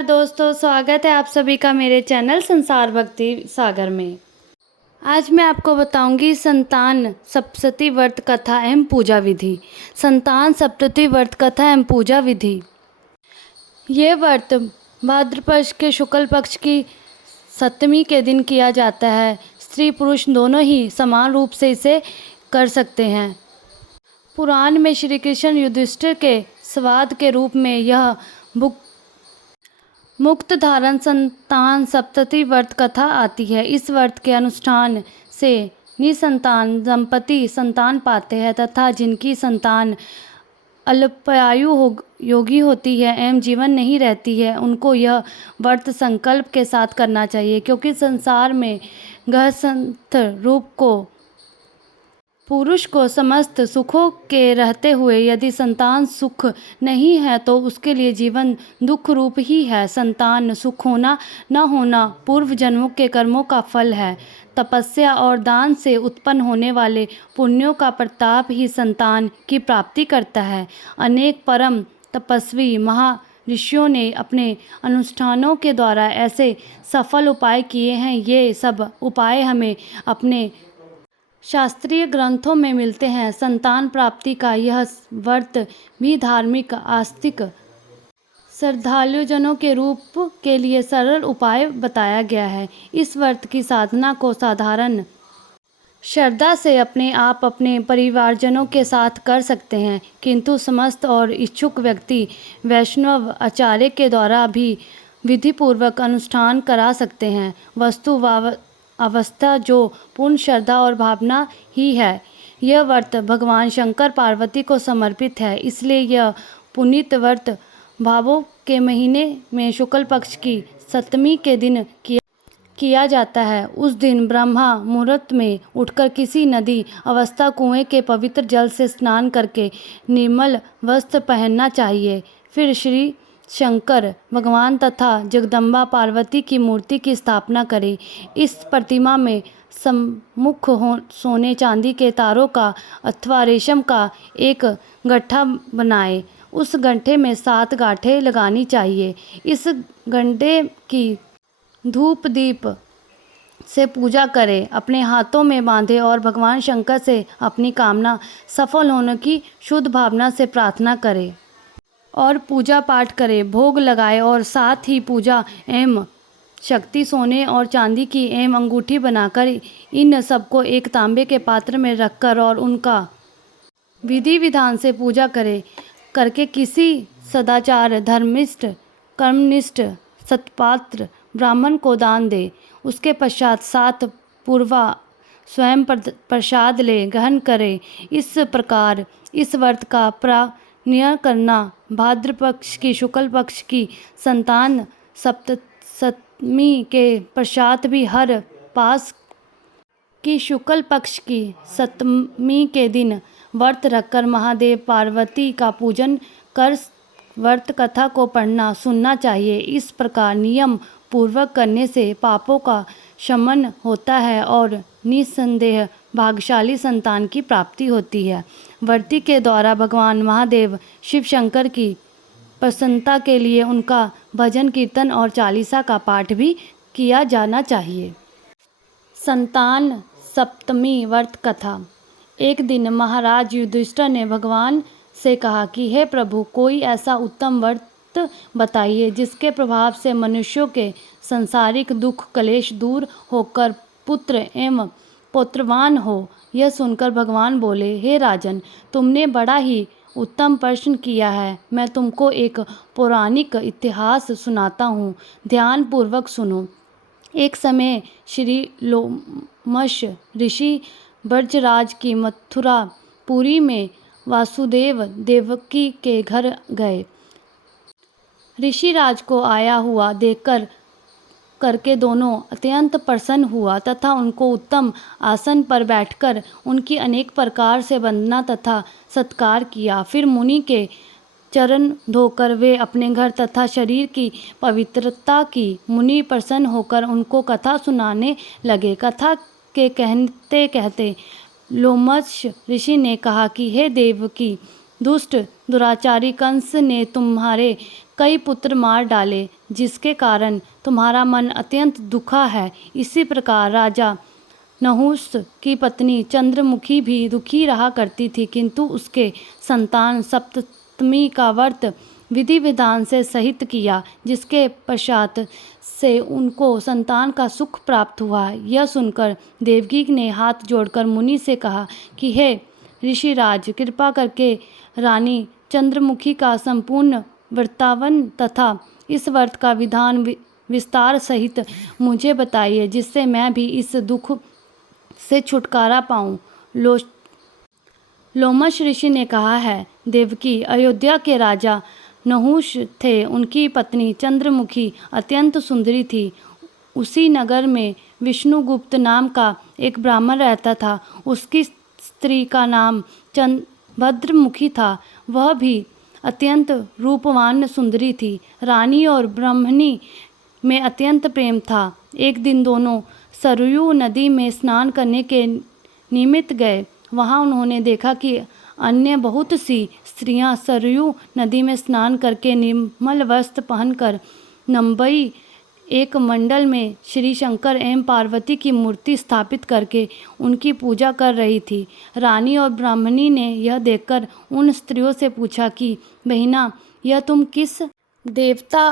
नमस्कार दोस्तों, स्वागत है आप सभी का मेरे चैनल संसार भक्ति सागर में। आज मैं आपको बताऊंगी संतान सप्तशती व्रत कथा एवं पूजा विधि। संतान सप्तशती व्रत कथा एवं पूजा विधि। ये व्रत भाद्रपद के शुक्ल पक्ष की सप्तमी के दिन किया जाता है। स्त्री पुरुष दोनों ही समान रूप से इसे कर सकते हैं। पुराण में श्री कृष्ण युधिष्ठिर के संवाद के रूप में यह मुक्त धारण संतान सप्तशती व्रत कथा आती है। इस व्रत के अनुष्ठान से निसंतान दंपति संतान पाते हैं तथा जिनकी संतान अल्पायु योगी होती है एवं जीवन नहीं रहती है, उनको यह व्रत संकल्प के साथ करना चाहिए, क्योंकि संसार में गृहस्थ रूप को पुरुष को समस्त सुखों के रहते हुए यदि संतान सुख नहीं है तो उसके लिए जीवन दुख रूप ही है। संतान सुख होना न होना पूर्व जन्मों के कर्मों का फल है। तपस्या और दान से उत्पन्न होने वाले पुण्यों का प्रताप ही संतान की प्राप्ति करता है। अनेक परम तपस्वी ऋषियों ने अपने अनुष्ठानों के द्वारा ऐसे सफल उपाय किए हैं। ये सब उपाय हमें अपने शास्त्रीय ग्रंथों में मिलते हैं। संतान प्राप्ति का यह व्रत भी धार्मिक आस्तिक श्रद्धालुजनों के रूप के लिए सरल उपाय बताया गया है। इस व्रत की साधना को साधारण श्रद्धा से अपने आप अपने परिवारजनों के साथ कर सकते हैं, किंतु समस्त और इच्छुक व्यक्ति वैष्णव आचार्य के द्वारा भी विधिपूर्वक अनुष्ठान करा सकते हैं। अवस्था जो पूर्ण श्रद्धा और भावना ही है। यह व्रत भगवान शंकर पार्वती को समर्पित है, इसलिए यह पुनीत व्रत भादों के महीने में शुक्ल पक्ष की सप्तमी के दिन किया जाता है। उस दिन ब्रह्मा मुहूर्त में उठकर किसी नदी अवस्था कुएं के पवित्र जल से स्नान करके निर्मल वस्त्र पहनना चाहिए। फिर श्री शंकर भगवान तथा जगदम्बा पार्वती की मूर्ति की स्थापना करें। इस प्रतिमा में सम्मुख सोने चांदी के तारों का अथवा रेशम का एक गट्ठा बनाएं। उस गट्ठे में 7 गांठें लगानी चाहिए। इस गट्ठे की धूप दीप से पूजा करें, अपने हाथों में बांधे और भगवान शंकर से अपनी कामना सफल होने की शुद्ध भावना से प्रार्थना करें और पूजा पाठ करें, भोग लगाए और साथ ही पूजा एवं शक्ति सोने और चांदी की एवं अंगूठी बनाकर इन सबको एक तांबे के पात्र में रखकर और उनका विधि विधान से पूजा करके किसी सदाचार धर्मिष्ठ कर्मनिष्ठ सत्पात्र ब्राह्मण को दान दे। उसके पश्चात 7 पूर्वा स्वयं प्रसाद ले ग्रहण करे। इस प्रकार इस व्रत का प्रायः करना भाद्रपक्ष की शुक्ल पक्ष की संतान सप्तमी के पश्चात भी हर पास की शुक्ल पक्ष की सप्तमी के दिन व्रत रखकर महादेव पार्वती का पूजन कर व्रत कथा को पढ़ना सुनना चाहिए। इस प्रकार नियम पूर्वक करने से पापों का शमन होता है और निसंदेह भाग्यशाली संतान की प्राप्ति होती है। व्रती के द्वारा भगवान महादेव शिव शंकर की प्रसन्नता के लिए उनका भजन कीर्तन और चालीसा का पाठ भी किया जाना चाहिए। संतान सप्तमी व्रत कथा। एक दिन महाराज युधिष्ठिर ने भगवान से कहा कि हे प्रभु, कोई ऐसा उत्तम व्रत बताइए जिसके प्रभाव से मनुष्यों के सांसारिक दुख कलेश दूर होकर पुत्र एवं पुत्रवान हो। यह सुनकर भगवान बोले, हे राजन, तुमने बड़ा ही उत्तम प्रश्न किया है। मैं तुमको एक पौराणिक इतिहास सुनाता हूँ, ध्यान पूर्वक सुनो। एक समय श्री लोमश ऋषि ब्रजराज की मथुरा पुरी में वासुदेव देवकी के घर गए। ऋषिराज को आया हुआ देखकर करके दोनों अत्यंत प्रसन्न हुआ तथा उनको उत्तम आसन पर बैठकर उनकी अनेक प्रकार से वंदना तथा सत्कार किया। फिर मुनि के चरण धोकर वे अपने घर तथा शरीर की पवित्रता की। मुनि प्रसन्न होकर उनको कथा सुनाने लगे। कथा के कहते कहते लोमश ऋषि ने कहा कि हे देवकी, दुष्ट दुराचारी कंस ने तुम्हारे कई पुत्र मार डाले, जिसके कारण तुम्हारा मन अत्यंत दुखा है। इसी प्रकार राजा नहुष की पत्नी चंद्रमुखी भी दुखी रहा करती थी, किंतु उसके संतान सप्तमी का व्रत विधि विधान से सहित किया, जिसके पश्चात से उनको संतान का सुख प्राप्त हुआ। यह सुनकर देवकी ने हाथ जोड़कर मुनि से कहा कि हे ऋषिराज, कृपा करके रानी चंद्रमुखी का संपूर्ण वृत्तावन तथा इस व्रत का विधान विस्तार सहित मुझे बताइए, जिससे मैं भी इस दुख से छुटकारा पाऊं। लोमश ऋषि ने कहा है, देवकी, अयोध्या के राजा नहुष थे। उनकी पत्नी चंद्रमुखी अत्यंत सुंदरी थी। उसी नगर में विष्णुगुप्त नाम का एक ब्राह्मण रहता था। उसकी स्त्री का नाम भद्रमुखी था। वह भी अत्यंत रूपवान सुंदरी थी। रानी और ब्राह्मणी में अत्यंत प्रेम था। एक दिन दोनों सरयू नदी में स्नान करने के निमित्त गए। वहां उन्होंने देखा कि अन्य बहुत सी स्त्रियां सरयू नदी में स्नान करके निर्मल वस्त्र पहनकर नंबई एक मंडल में श्री शंकर एवं पार्वती की मूर्ति स्थापित करके उनकी पूजा कर रही थी। रानी और ब्राह्मणी ने यह देखकर उन स्त्रियों से पूछा कि बहिना, यह तुम किस देवता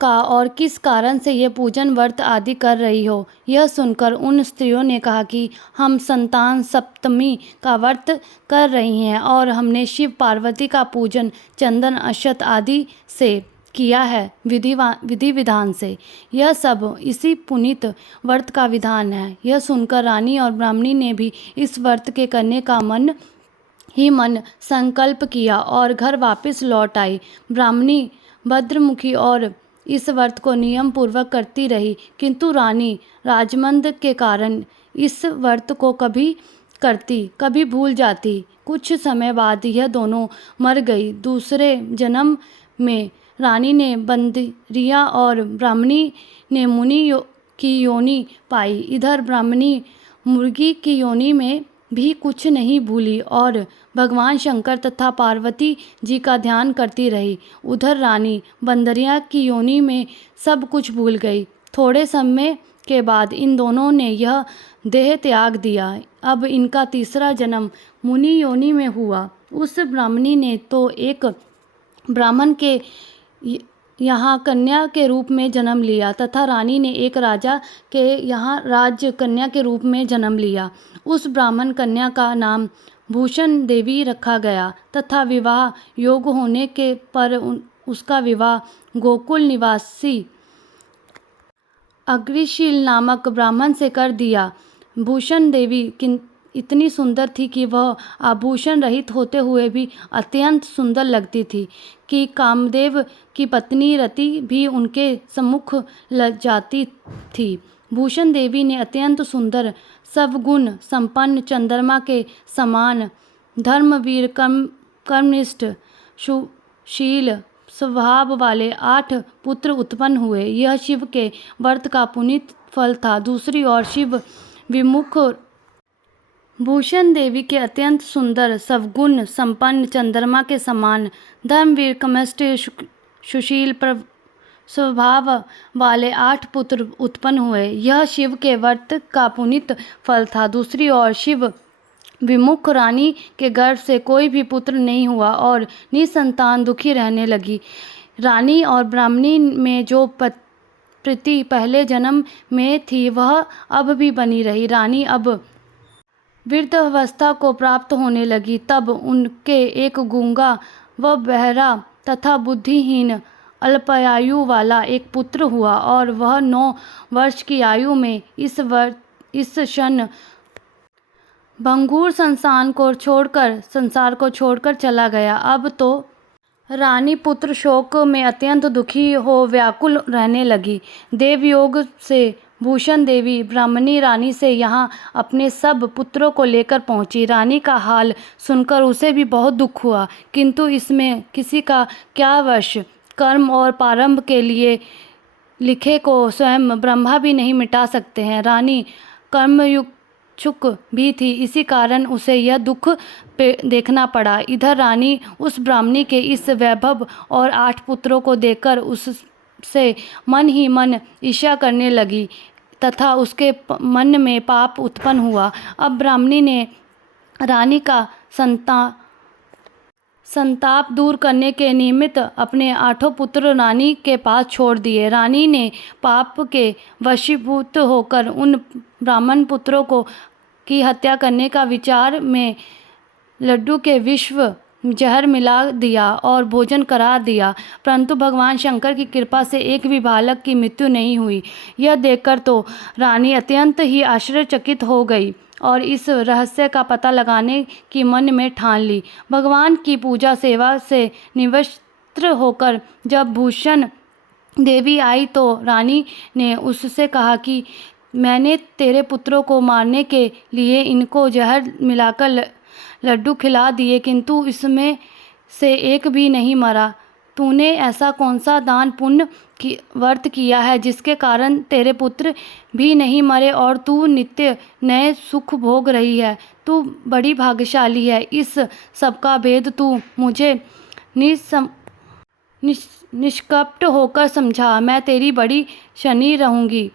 का और किस कारण से यह पूजन व्रत आदि कर रही हो? यह सुनकर उन स्त्रियों ने कहा कि हम संतान सप्तमी का व्रत कर रही हैं और हमने शिव पार्वती का पूजन चंदन अक्षत आदि से किया है, विधि विधान से। यह सब इसी पुनीत व्रत का विधान है। यह सुनकर रानी और ब्राह्मणी ने भी इस व्रत के करने का मन ही मन संकल्प किया और घर वापस लौट आई। ब्राह्मणी भद्रमुखी और इस व्रत को नियम पूर्वक करती रही, किंतु रानी राजमंद के कारण इस व्रत को कभी करती कभी भूल जाती। कुछ समय बाद यह दोनों मर गई। दूसरे जन्म में रानी ने बंदरिया और ब्राह्मणी ने मुनि की योनि पाई। इधर ब्राह्मणी मुर्गी की योनि में भी कुछ नहीं भूली और भगवान शंकर तथा पार्वती जी का ध्यान करती रही। उधर रानी बंदरिया की योनि में सब कुछ भूल गई। थोड़े समय के बाद इन दोनों ने यह देह त्याग दिया। अब इनका तीसरा जन्म मुनि योनि में हुआ। उस ब्राह्मणी ने तो एक ब्राह्मण के यहाँ कन्या के रूप में जन्म लिया तथा रानी ने एक राजा के यहाँ राज कन्या के रूप में जन्म लिया। उस ब्राह्मण कन्या का नाम भूषण देवी रखा गया तथा विवाह योग होने के पर उसका विवाह गोकुल निवासी अग्रिशील नामक ब्राह्मण से कर दिया। भूषण देवी इतनी सुंदर थी कि वह आभूषण रहित होते हुए भी अत्यंत सुंदर लगती थी कि कामदेव की पत्नी रति भी उनके सम्मुख लजाती थी। भूषण देवी ने अत्यंत सुंदर सब गुण संपन्न चंद्रमा के समान धर्मवीर कर्मनिष्ठ सुशील स्वभाव वाले 8 पुत्र उत्पन्न हुए। यह शिव के व्रत का पुनीत फल था। दूसरी ओर शिव विमुख भूषण देवी के अत्यंत सुंदर सवगुण संपन्न चंद्रमा के समान धर्मवीर कर्मनिष्ठ सुशील स्वभाव वाले 8 पुत्र उत्पन्न हुए। यह शिव के व्रत का पुनीत फल था। दूसरी ओर शिव विमुख रानी के गर्भ से कोई भी पुत्र नहीं हुआ और निसंतान दुखी रहने लगी। रानी और ब्राह्मणी में जो प्रीति पहले जन्म में थी वह अब भी बनी रही। रानी अब वृद्धावस्था को प्राप्त होने लगी। तब उनके एक गूंगा व बहरा तथा बुद्धिहीन अल्पायु वाला एक पुत्र हुआ और वह 9 वर्ष की आयु में इस क्षण भंगुर संसार को छोड़कर चला गया। अब तो रानी पुत्र शोक में अत्यंत दुखी हो व्याकुल रहने लगी। देवयोग से भूषण देवी ब्राह्मणी रानी से यहाँ अपने सब पुत्रों को लेकर पहुँची। रानी का हाल सुनकर उसे भी बहुत दुख हुआ, किंतु इसमें किसी का क्या वश। कर्म और प्रारंभ के लिए लिखे को स्वयं ब्रह्मा भी नहीं मिटा सकते हैं। रानी कर्मयुक्त इच्छुक भी थी, इसी कारण उसे यह दुख देखना पड़ा। इधर रानी उस ब्राह्मणी के इस वैभव और 8 पुत्रों को देखकर उससे मन ही मन ईर्ष्या करने लगी तथा उसके मन में पाप उत्पन्न हुआ। अब ब्राह्मणी ने रानी का संताप दूर करने के निमित्त अपने 8 पुत्र रानी के पास छोड़ दिए। रानी ने पाप के वशीभूत होकर उन ब्राह्मण पुत्रों की हत्या करने का विचार में लड्डू के विश्व जहर मिला दिया और भोजन करा दिया, परंतु भगवान शंकर की कृपा से एक भी बालक की मृत्यु नहीं हुई। यह देखकर तो रानी अत्यंत ही आश्चर्यचकित हो गई और इस रहस्य का पता लगाने की मन में ठान ली। भगवान की पूजा सेवा से निवृत्त होकर जब भूषण देवी आई तो रानी ने उससे कहा कि मैंने तेरे पुत्रों को मारने के लिए इनको जहर मिलाकर लड्डू खिला दिए, किंतु इसमें से एक भी नहीं मरा। तूने ऐसा कौन सा दान पुण्य की व्रत किया है जिसके कारण तेरे पुत्र भी नहीं मरे और तू नित्य नए सुख भोग रही है? तू बड़ी भाग्यशाली है। इस सब का भेद तू मुझे निष्कपट होकर समझा। मैं तेरी बड़ी शनि रहूँगी।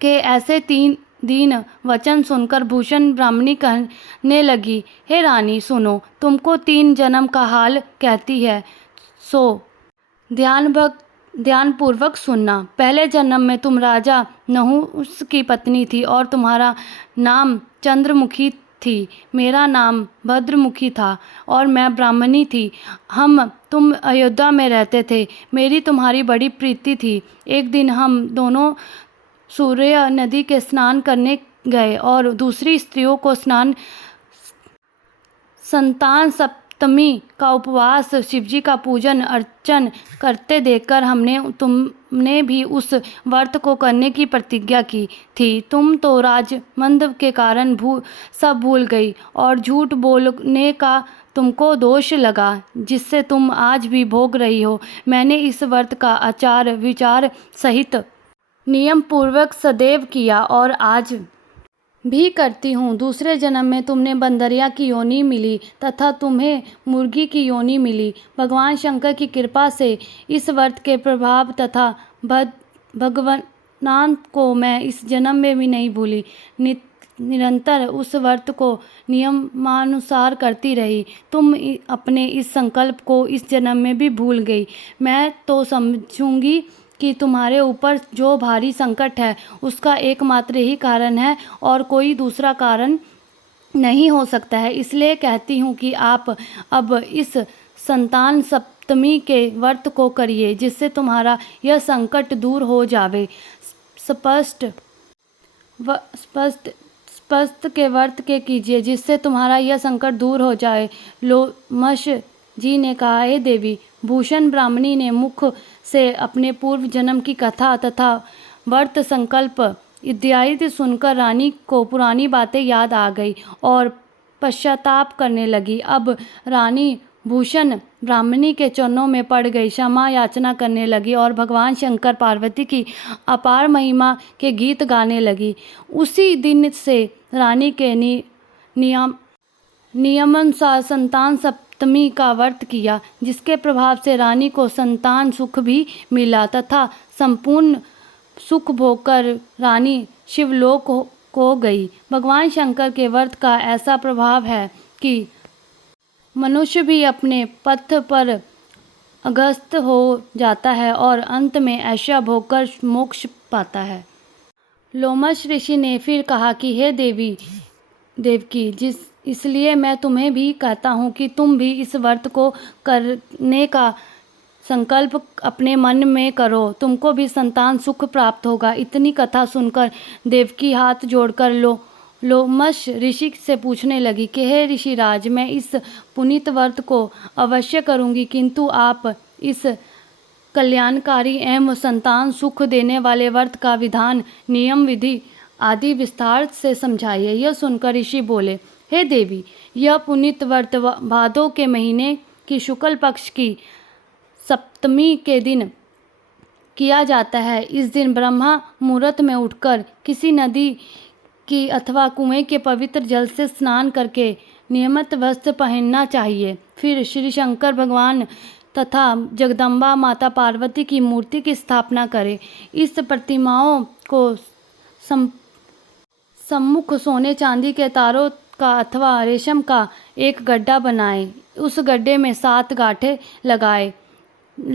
के ऐसे 3 दीन वचन सुनकर भूषण ब्राह्मणी कहने लगी, हे रानी सुनो, तुमको 3 जन्म का हाल कहती है, सो ध्यानपूर्वक सुनना। पहले जन्म में तुम राजा नहुष की पत्नी थी और तुम्हारा नाम चंद्रमुखी थी, मेरा नाम भद्रमुखी था और मैं ब्राह्मणी थी। तुम अयोध्या में रहते थे, मेरी तुम्हारी बड़ी प्रीति थी। एक दिन हम दोनों सूर्य नदी के स्नान करने गए और दूसरी स्त्रियों को संतान सप्तमी का उपवास, शिवजी का पूजन अर्चन करते देखकर तुमने भी उस व्रत को करने की प्रतिज्ञा की थी। तुम तो राजमंद के कारण सब भूल गई और झूठ बोलने का तुमको दोष लगा, जिससे तुम आज भी भोग रही हो। मैंने इस व्रत का आचार विचार सहित नियम पूर्वक सदैव किया और आज भी करती हूँ। दूसरे जन्म में तुमने बंदरिया की योनि मिली तथा तुम्हें मुर्गी की योनि मिली। भगवान शंकर की कृपा से इस व्रत के प्रभाव तथा भगवान को मैं इस जन्म में भी नहीं भूली। निरंतर उस व्रत को नियमानुसार करती रही। तुम अपने इस संकल्प को इस जन्म में भी भूल गई। मैं तो समझूंगी कि तुम्हारे ऊपर जो भारी संकट है उसका एकमात्र ही कारण है और कोई दूसरा कारण नहीं हो सकता है। इसलिए कहती हूँ कि आप अब इस संतान सप्तमी के व्रत को करिए, जिससे तुम्हारा यह संकट दूर हो जावे। स्पष्ट के व्रत के कीजिए, जिससे तुम्हारा यह संकट दूर हो जाए। लोमश जी ने कहा, हे देवी, भूषण ब्राह्मणी ने मुख से अपने पूर्व जन्म की कथा तथा व्रत संकल्प इत्यादि सुनकर रानी को पुरानी बातें याद आ गई और पश्चाताप करने लगी। अब रानी भूषण ब्राह्मणी के चरणों में पड़ गई, क्षमा याचना करने लगी और भगवान शंकर पार्वती की अपार महिमा के गीत गाने लगी। उसी दिन से रानी के नियमानुसार संतान सप्तमी का व्रत किया, जिसके प्रभाव से रानी को संतान सुख भी मिला तथा संपूर्ण सुख भोगकर रानी शिवलोक को गई। भगवान शंकर के व्रत का ऐसा प्रभाव है कि मनुष्य भी अपने पथ पर अग्रसर हो जाता है और अंत में ऐसा भोगकर मोक्ष पाता है। लोमश ऋषि ने फिर कहा कि हे देवकी, इसलिए मैं तुम्हें भी कहता हूँ कि तुम भी इस व्रत को करने का संकल्प अपने मन में करो, तुमको भी संतान सुख प्राप्त होगा। इतनी कथा सुनकर देवकी हाथ जोड़कर लोमश ऋषि से पूछने लगी कि हे ऋषिराज, मैं इस पुनीत व्रत को अवश्य करूँगी, किंतु आप इस कल्याणकारी एवं संतान सुख देने वाले व्रत का विधान, नियम, विधि आदि विस्तार से समझाइए। यह सुनकर ऋषि बोले, हे देवी, यह पुनीत व्रत भादों के महीने की शुक्ल पक्ष की सप्तमी के दिन किया जाता है। इस दिन ब्रह्मा मुहूर्त में उठकर किसी नदी की अथवा कुएं के पवित्र जल से स्नान करके नियमित वस्त्र पहनना चाहिए। फिर श्री शंकर भगवान तथा जगदम्बा माता पार्वती की मूर्ति की स्थापना करें। इस प्रतिमाओं को सम्मुख सोने चांदी के तारों का अथवा रेशम का एक गड्ढा बनाएं। उस गड्ढे में 7 गांठें लगाए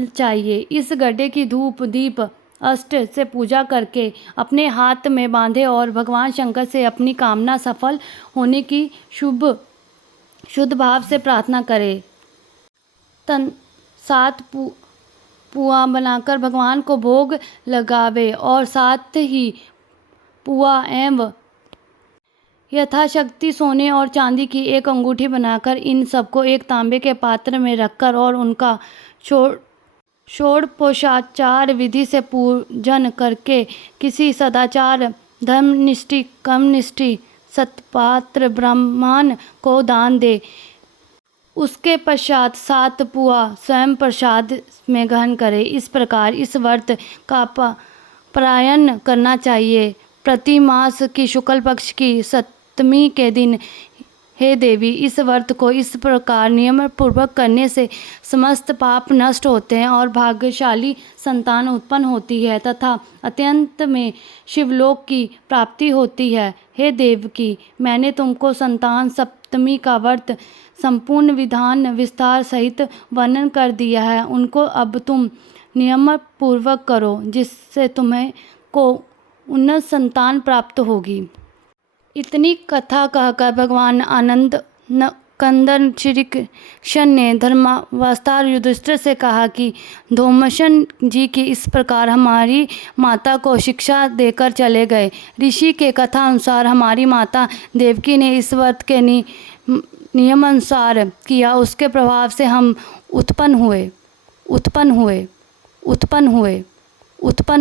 चाहिए। इस गड्ढे की धूप दीप अष्ट से पूजा करके अपने हाथ में बांधे और भगवान शंकर से अपनी कामना सफल होने की शुद्ध भाव से प्रार्थना करें। 7 पुआ बनाकर भगवान को भोग लगावे और साथ ही पुआ एवं यथाशक्ति सोने और चांदी की एक अंगूठी बनाकर इन सबको एक तांबे के पात्र में रखकर और उनका षोडशोपचार विधि से पूजन करके किसी सदाचार धर्मनिष्ठ कर्मनिष्ठ सत्पात्र ब्राह्मण को दान दे। उसके पश्चात 7 पुआ स्वयं प्रसाद में ग्रहण करे। इस प्रकार इस व्रत का पारायण करना चाहिए। प्रति मास की शुक्ल पक्ष की 7वीं के दिन हे देवी, इस व्रत को इस प्रकार नियम पूर्वक करने से समस्त पाप नष्ट होते हैं और भाग्यशाली संतान उत्पन्न होती है तथा अत्यंत में शिवलोक की प्राप्ति होती है। हे देवकी, मैंने तुमको संतान सप्तमी का व्रत संपूर्ण विधान विस्तार सहित वर्णन कर दिया है। उनको अब तुम नियम पूर्वक करो, जिससे तुम्हें को उन्नत संतान प्राप्त होगी। इतनी कथा कहकर भगवान आनंद कंदन श्री कृष्ण ने धर्मावतार युधिष्ठिर से कहा कि धौम्यशन जी की इस प्रकार हमारी माता को शिक्षा देकर चले गए। ऋषि के कथा अनुसार हमारी माता देवकी ने इस व्रत के नियमानुसार किया। उसके प्रभाव से हम उत्पन्न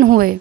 हुए।